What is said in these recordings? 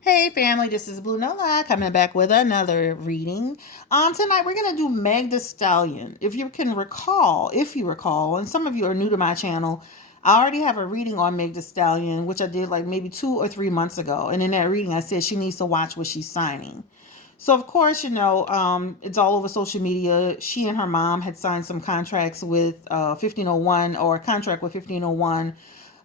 Hey family, this is Blue Nola coming back with another reading. Tonight we're gonna do Meg the Stallion. If you recall, and some of you are new to my channel, I already have a reading on Meg the Stallion, which I did like maybe 2 or 3 months ago. And in that reading, I said she needs to watch what she's signing. So of course, it's all over social media. She and her mom had signed some contracts with 1501 or a contract with 1501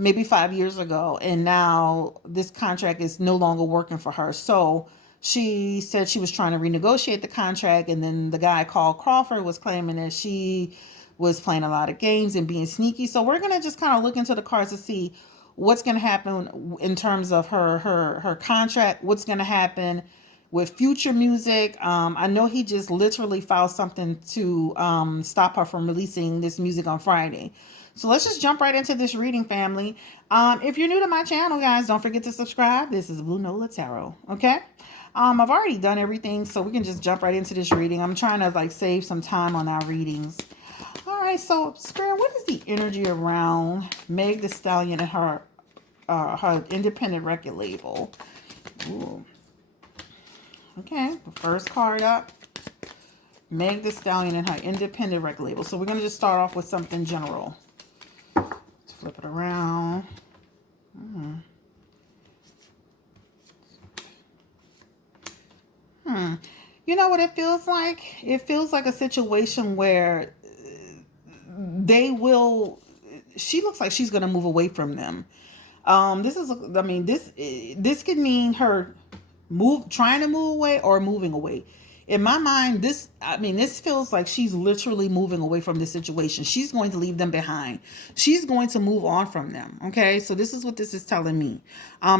maybe 5 years ago, and now this contract is no longer working for her. So she said she was trying to renegotiate the contract, and then the guy called Crawford was claiming that she was playing a lot of games and being sneaky. So we're gonna just kind of look into the cards to see what's gonna happen in terms of her contract. What's gonna happen with future music. I know he just literally filed something to stop her from releasing this music on Friday. So let's just jump right into this reading, family. If you're new to my channel, guys, don't forget to subscribe. This is Blue Nola Tarot. Okay. I've already done everything, so we can just jump right into this reading. I'm trying to like save some time on our readings. All right, so Spirit, what is the energy around Meg the Stallion and her independent record label? Ooh. Okay, the first card up. Meg the Stallion and her independent record label. So we're going to just start off with something general. Let's flip it around. You know what it feels like? It feels like a situation where she looks like she's going to move away from them. This could mean her trying to move away or moving away. In my mind, this feels like she's literally moving away from this situation. She's going to leave them behind. She's going to move on from them. Okay, so this is what this is telling me.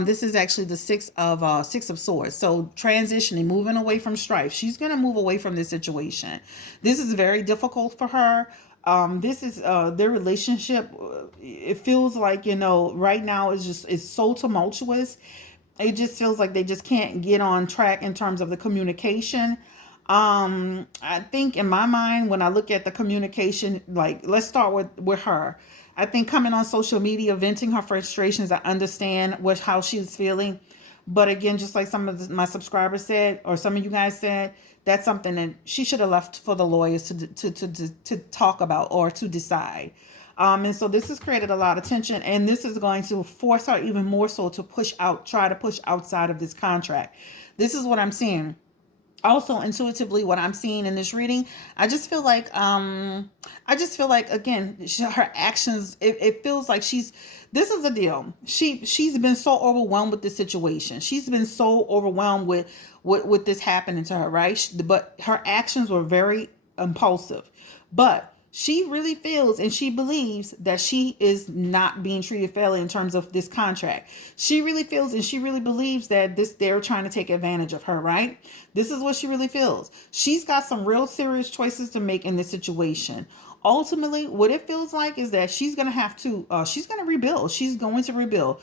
This is actually the six of swords. So transitioning, moving away from strife. She's going to move away from this situation. This is very difficult for her. This is their relationship. It feels like, right now it's so tumultuous. It just feels like they just can't get on track in terms of the communication. I think in my mind, when I look at the communication, like let's start with her. I think coming on social media, venting her frustrations, I understand how she's feeling. But again, just like some of my subscribers said, or some of you guys said, that's something that she should have left for the lawyers to talk about or to decide. And so this has created a lot of tension, and this is going to force her even more so to try to push outside of this contract. This is what I'm seeing. Also, intuitively, what I'm seeing in this reading, I just feel like again, her actions, it feels like this is the deal. She's been so overwhelmed with this situation. She's been so overwhelmed with this happening to her, right? But her actions were very impulsive. But she really feels and she believes that she is not being treated fairly in terms of this contract. She really feels and she really believes that they're trying to take advantage of her, right? This is what she really feels. She's got some real serious choices to make in this situation. Ultimately, what it feels like is that she's going to have to she's going to rebuild. She's going to rebuild.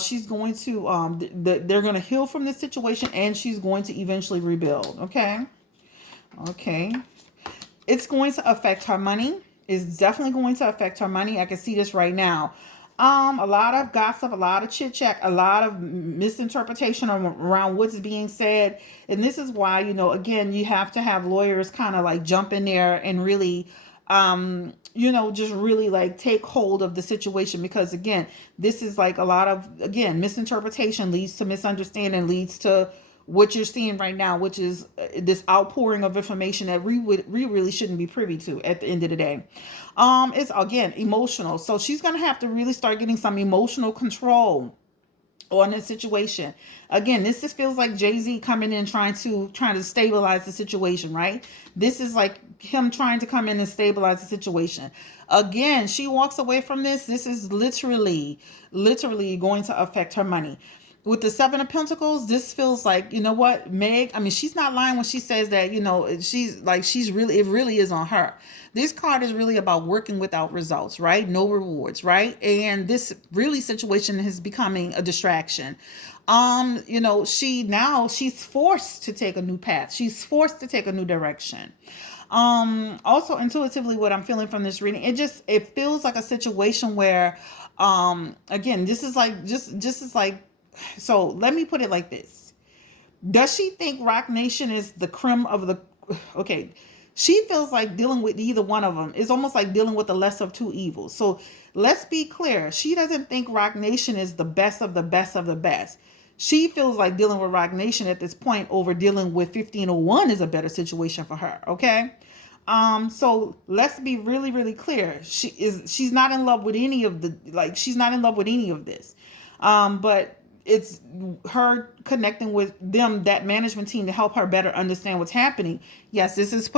She's going to they're going to heal from this situation, and she's going to eventually rebuild. Okay. It's going to affect her money. It's definitely going to affect her money. I can see this right now. A lot of gossip, a lot of chit chat, a lot of misinterpretation around what's being said. And this is why, again, you have to have lawyers kind of like jump in there and really, just really like take hold of the situation. Because again, this is like a lot of, again, misinterpretation leads to misunderstanding, leads to what you're seeing right now, which is this outpouring of information that we really shouldn't be privy to at the end of the day. It's again emotional, so she's gonna have to really start getting some emotional control on this situation. Again, this just feels like Jay-Z coming in trying to stabilize the situation, right? This is like him trying to come in and stabilize the situation. Again, she walks away from this. This is literally going to affect her money. With the Seven of Pentacles, this feels like, you know what, Meg, she's not lying when she says that, it really is on her. This card is really about working without results, right? No rewards, right? And this really situation is becoming a distraction. She's forced to take a new path. She's forced to take a new direction. Also intuitively, what I'm feeling from this reading, it feels like a situation where, again, this is like So let me put it like this. Does she think Rock Nation is the creme of the, okay, she feels like dealing with either one of them is almost like dealing with the lesser of two evils. So let's be clear. She doesn't think Rock Nation is the best of the best of the best. She feels like dealing with Rock Nation at this point over dealing with 1501 is a better situation for her. Okay. So let's be really, really clear. She's not in love with any of the, like, she's not in love with any of this. But it's her connecting with them, that management team, to help her better understand what's happening. Yes, this is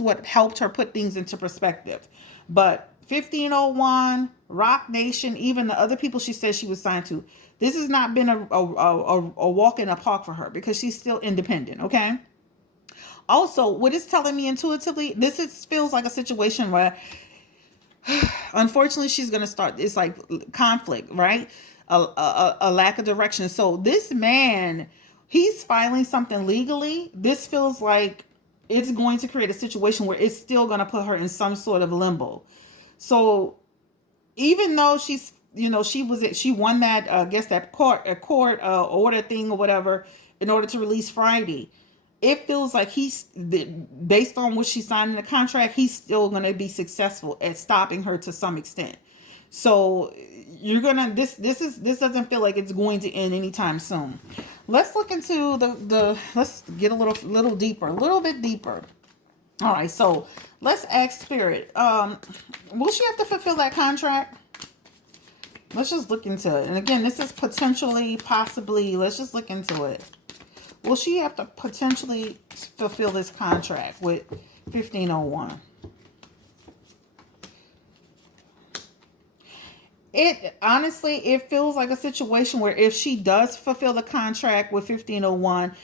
what helped her put things into perspective. But 1501, Rock Nation, even the other people she said she was signed to, this has not been a walk in the park for her because she's still independent. Okay. Also, what it's telling me intuitively, feels like a situation where, unfortunately, she's going to start, it's like conflict, right? A lack of direction. So this man, he's filing something legally. This feels like it's going to create a situation where it's still going to put her in some sort of limbo. So even though she's, she won that, I guess that court order thing or whatever in order to release Friday. It feels like based on what she signed in the contract, he's still going to be successful at stopping her to some extent. So this doesn't feel like it's going to end anytime soon. Let's look into let's get a little deeper, a little bit deeper. All right, so let's ask Spirit. Will she have to fulfill that contract? Let's just look into it. And again, this is possibly, let's just look into it. Will she have to potentially fulfill this contract with 1501? It feels like a situation where if she does fulfill the contract with 1501,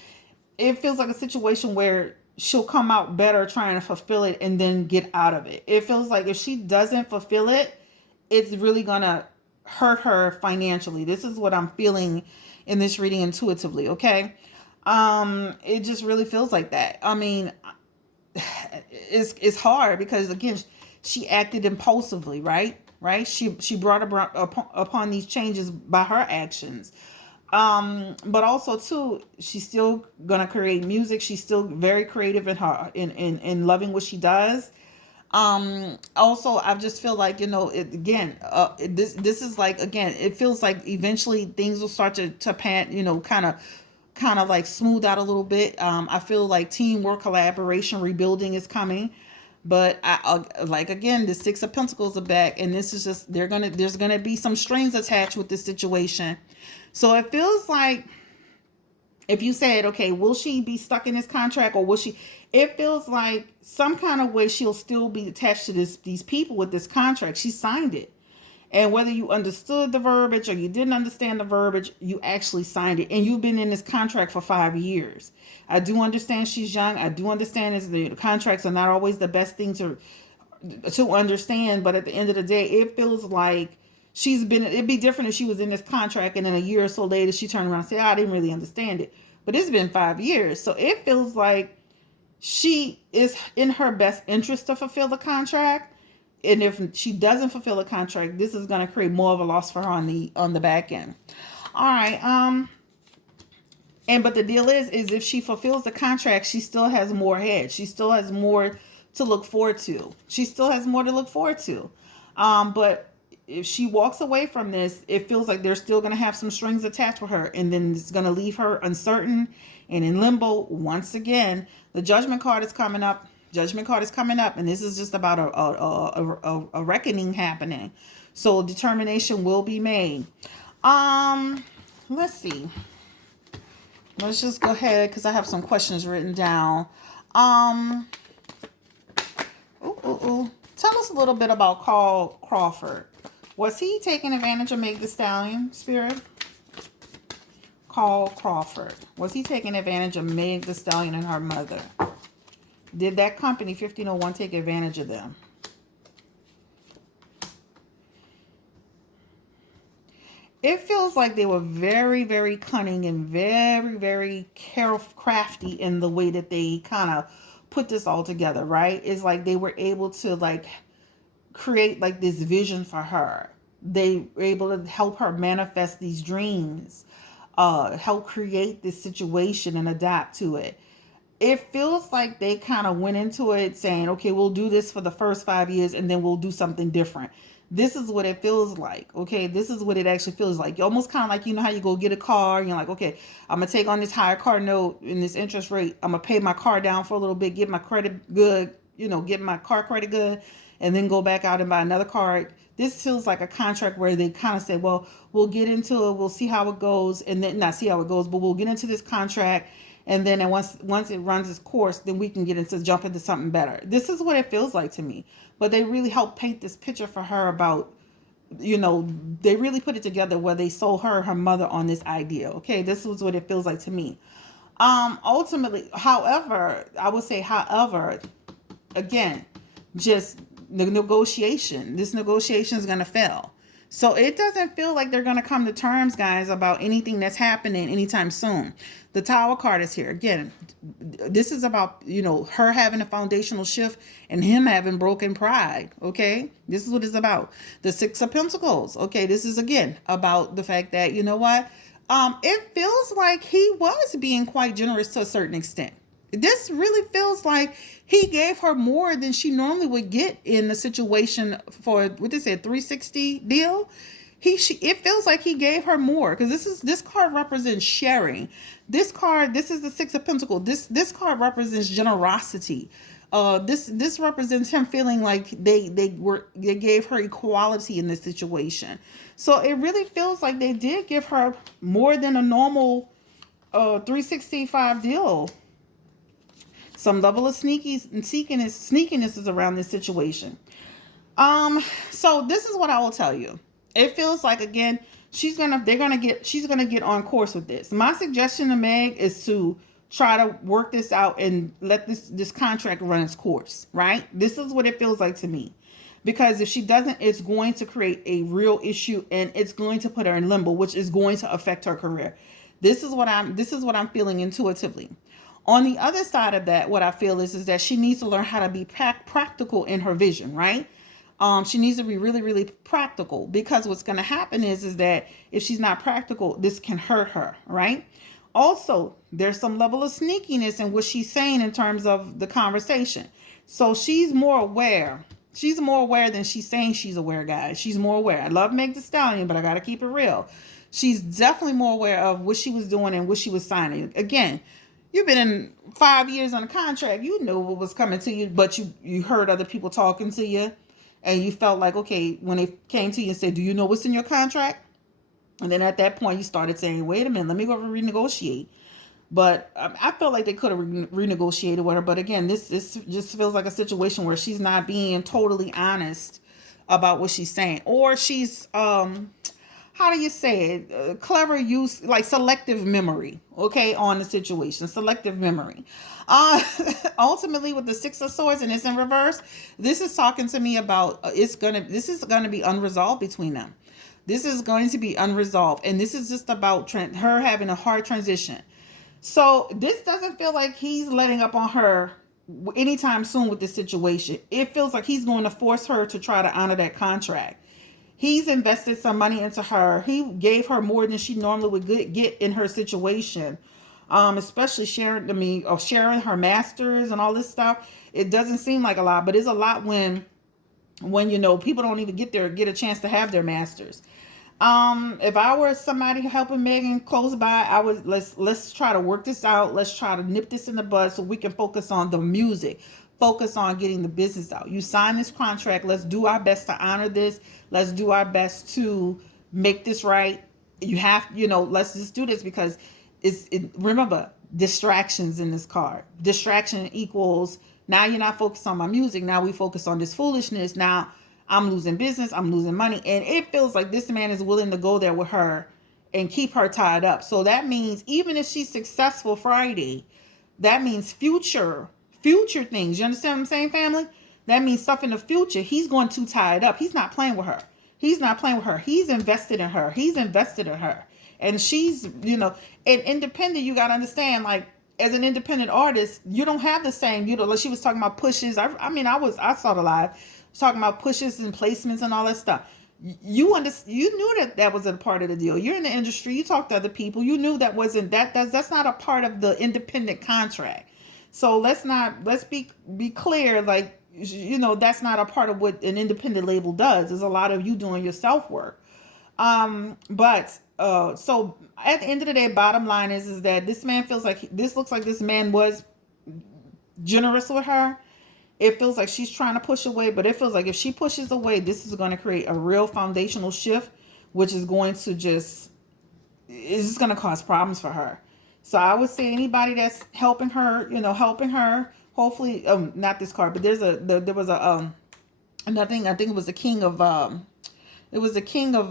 it feels like a situation where she'll come out better trying to fulfill it and then get out of it. It feels like if she doesn't fulfill it, it's really gonna hurt her financially. This is what I'm feeling in this reading intuitively. Okay. It just really feels like that. I mean, it's hard because again, she acted impulsively, right? She brought upon these changes by her actions. But also too, she's still gonna create music. She's still very creative in loving what she does. Also, I just feel like, this is like, again, it feels like eventually things will start to pan, kind of like smooth out a little bit. I feel like teamwork, collaboration, rebuilding is coming. But like, again, the Six of Pentacles are back, and this is just, there's gonna be some strings attached with this situation. So it feels like, if you said, okay, will she be stuck in this contract, or will she, it feels like some kind of way she'll still be attached to these people with this contract. She signed it. And whether you understood the verbiage or you didn't understand the verbiage, you actually signed it. And you've been in this contract for 5 years. I do understand she's young. I do understand the contracts are not always the best thing to understand. But at the end of the day, it feels like it'd be different if she was in this contract and then a year or so later she turned around and said, I didn't really understand it. But it's been 5 years. So it feels like she is in her best interest to fulfill the contract. And if she doesn't fulfill the contract, this is going to create more of a loss for her on the back end. All right. But the deal is if she fulfills the contract, she still has more ahead. She still has more to look forward to. But if she walks away from this, it feels like they're still going to have some strings attached with her, and then it's going to leave her uncertain and in limbo once again. The Judgment card is coming up. And this is just about a reckoning happening. So determination will be made. Let's see. Let's just go ahead because I have some questions written down. Tell us a little bit about Crawford. Was he taking advantage of Meg the Stallion, Spirit? Crawford. Was he taking advantage of Meg the Stallion and her mother? Did that company, 1501, take advantage of them? It feels like they were very, very cunning and very, very crafty in the way that they kind of put this all together, right? It's like they were able to like create like this vision for her they were able to help her manifest these dreams, help create this situation and adapt to it. It feels like they kind of went into it saying, okay, we'll do this for the first 5 years and then we'll do something different. This is what it feels like. Okay. This is what it actually feels like. Almost kind of like, you know how you go get a car and you're like, okay, I'm going to take on this higher car note and this interest rate. I'm going to pay my car down for a little bit, get my credit good, get my car credit good, and then go back out and buy another car. This feels like a contract where they kind of say, well, we'll get into it. We'll see how it goes. And then not see how it goes, but we'll get into this contract. And then once it runs its course, then we can get into jump into something better. This is what it feels like to me. But they really helped paint this picture for her about, they really put it together where they sold her mother on this idea. Okay, this was what it feels like to me. Ultimately, however, I would say, however, again, just the negotiation. This negotiation is going to fail. So it doesn't feel like they're going to come to terms, guys, about anything that's happening anytime soon. The Tower card is here. Again, this is about, her having a foundational shift and him having broken pride. Okay. This is what it's about. The Six of Pentacles. Okay. This is again about the fact that, you know what? It feels like he was being quite generous to a certain extent. This really feels like he gave her more than she normally would get in a situation for what they said 360 deal. It feels like he gave her more because this card represents sharing. This is the Six of Pentacles. This card represents generosity. This represents him feeling like they gave her equality in this situation. So it really feels like they did give her more than a normal 365 deal. Some level of sneakiness is around this situation. So this is what I will tell you. It feels like, again, she's gonna get on course with this. My suggestion to Meg is to try to work this out and let this contract run its course, right? This is what it feels like to me. Because if she doesn't, it's going to create a real issue and it's going to put her in limbo, which is going to affect her career. This is what I'm feeling intuitively. On the other side of that, what I feel is that she needs to learn how to be practical in her vision, right? She needs to be really, really practical because what's going to happen is that if she's not practical, this can hurt her, right? Also, there's some level of sneakiness in what she's saying in terms of the conversation. So she's more aware. She's more aware than she's saying she's aware, guys. She's more aware. I love Meg the Stallion, but I got to keep it real. She's definitely more aware of what she was doing and what she was signing. Again, you've been in 5 years on a contract. You knew what was coming to you, but you heard other people talking to you. And you felt like, okay, when they came to you and said, do you know what's in your contract? And then at that point, you started saying, wait a minute, let me go over and renegotiate. But I felt like they could have renegotiated with her. But again, this just feels like a situation where she's not being totally honest about what she's saying. Or she's, how do you say it? Clever use, like selective memory, okay, on the situation. Selective memory. Ultimately, with the Six of Swords and it's in reverse, this is talking to me about this is gonna be unresolved between them. This is going to be unresolved, and this is just about her having a hard transition. So this doesn't feel like he's letting up on her anytime soon with this situation. It feels like he's going to force her to try to honor that contract. He's invested some money into her. He gave her more than she normally would get in her situation. Especially sharing her masters and all this stuff. It doesn't seem like a lot, but it's a lot when people don't even get a chance to have their masters. If I were somebody helping Megan close by, I would let's try to work this out. Let's try to nip this in the bud so we can focus on the music. Focus on getting the business out. You sign this contract. Let's do our best to honor this. Let's do our best to make this right. Let's just do this because remember, distractions in this card. Distraction equals now you're not focused on my music. Now we focus on this foolishness. Now I'm losing business. I'm losing money. And it feels like this man is willing to go there with her and keep her tied up. So that means even if she's successful Friday, that means future things. You understand what I'm saying, family? That means stuff in the future. He's going too tied up. He's not playing with her. He's invested in her. And she's, an independent, you got to understand, like, as an independent artist, you don't have the same, like she was talking about pushes. I saw the live, talking about pushes and placements and all that stuff. you knew that that wasn't a part of the deal. You're in the industry. You talk to other people. You knew that wasn't that's not a part of the independent contract. So let's be clear. Like, that's not a part of what an independent label does. There's a lot of you doing your self work. But so at the end of the day, bottom line is that this man feels like this looks like this man was generous with her. It feels like she's trying to push away, but it feels like if she pushes away, this is going to create a real foundational shift, which is going to is just going to cause problems for her. So I would say anybody that's helping her, helping her, hopefully, not this card, but there was a, another thing. I think it was the it was the king of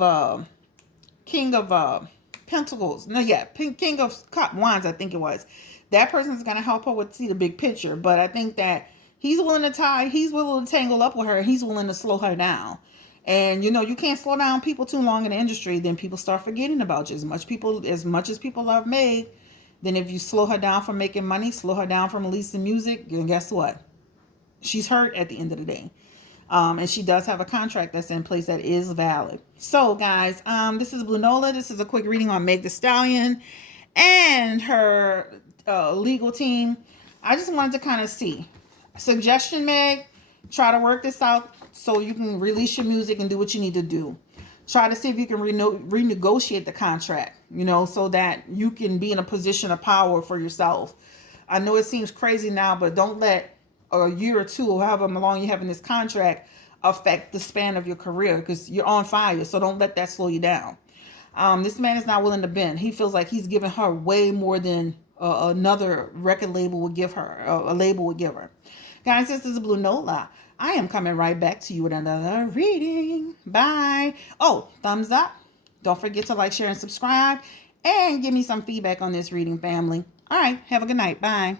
pentacles. No, yeah, king of wands. I think it was. That person's going to help her with see the big picture, but I think that he's willing to tangle up with her. He's willing to slow her down. And you can't slow down people too long in the industry, then people start forgetting about you. As much as people love Meg, then if you slow her down from making money, slow her down from releasing music, then guess what? She's hurt at the end of the day. And she does have a contract that's in place that is valid. So guys, this is Blue Nola. This is a quick reading on Meg Thee Stallion and her legal team. I just wanted to kind of see. Suggestion, Meg, try to work this out so you can release your music and do what you need to do. Try to see if you can renegotiate the contract, so that you can be in a position of power for yourself. I know it seems crazy now, but don't let a year or two or however long you have in this contract affect the span of your career, because you're on fire. So don't let that slow you down. This man is not willing to bend. He feels like he's giving her way more than another record label would give her, a label would give her. Guys, this is Blue Nola. I am coming right back to you with another reading. Bye. Oh, thumbs up. Don't forget to like, share, and subscribe. And give me some feedback on this reading, family. All right. Have a good night. Bye.